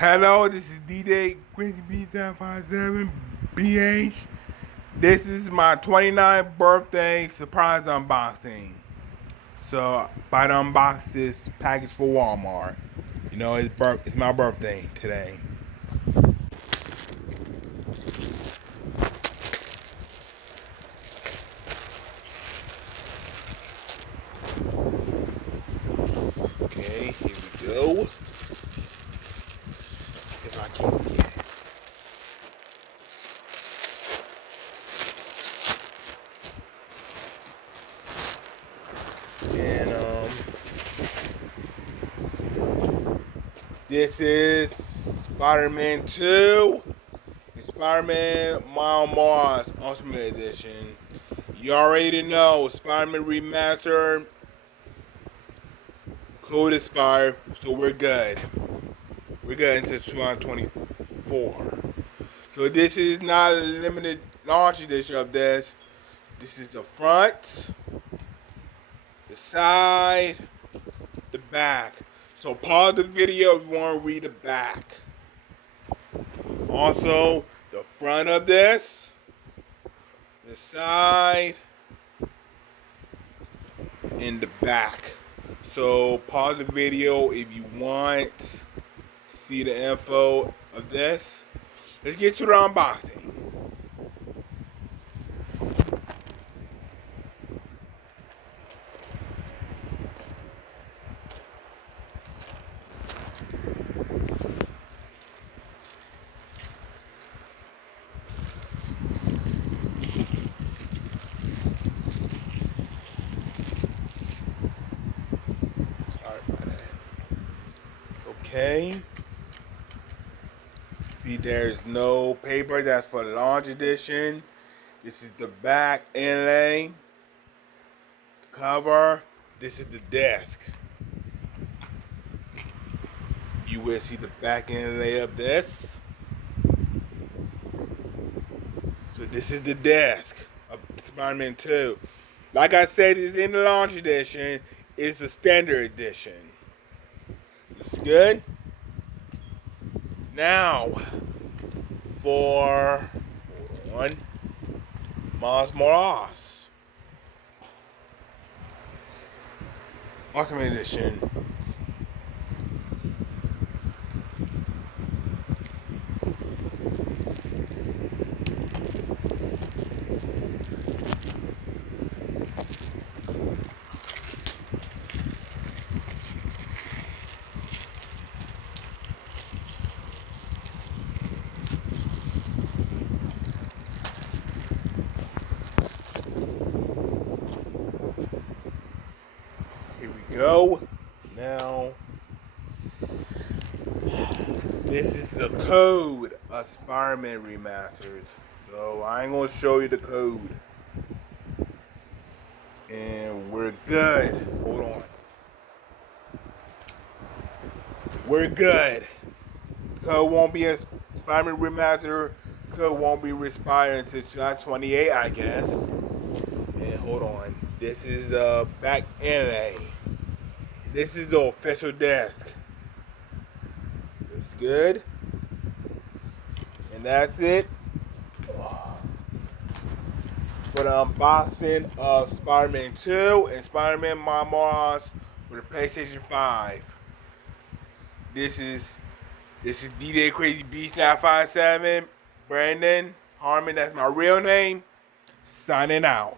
Hello, this is D-Day Crazy B757 BH. This is my 29th birthday surprise unboxing. So, about to unbox this package for Walmart. You know, it's my birthday today. Okay, here we go. If I can get it. And this is Spider-Man 2. It's Spider-Man Miles Morales Ultimate Edition. You already know Spider-Man Remastered code expired, so we're good. We're good until 2024. So this is not a limited launch edition of this. This is the front, the side, the back. So pause the video if you want to read the back. Also, the front of this, the side, and the back. So pause the video if you want to see the info of this. Let's get to the unboxing. Sorry about that. Okay. See, there's no paper. That's for the launch edition. This is the back inlay. The cover. This is the disc. You will see the back inlay of this. So this is the disc of Spider-Man 2. Like I said, it's in the launch edition. It's the standard edition. Looks good. Now, for Miles Morales Ultimate Edition. Here we go. Now, this is the code of Spider-Man Remastered. So I ain't gonna show you the code. And we're good. Hold on. We're good. Code won't be a Spider-Man Remastered. Code won't be expired until July 28, I guess. And hold on. This is the back inlay. This is the official disc. It's good. And that's it for the unboxing of Spider-Man 2 and Spider-Man Miles Morales for the PlayStation 5. This is D-Day Crazy B557. Brandon Harmon, that's my real name. Signing out.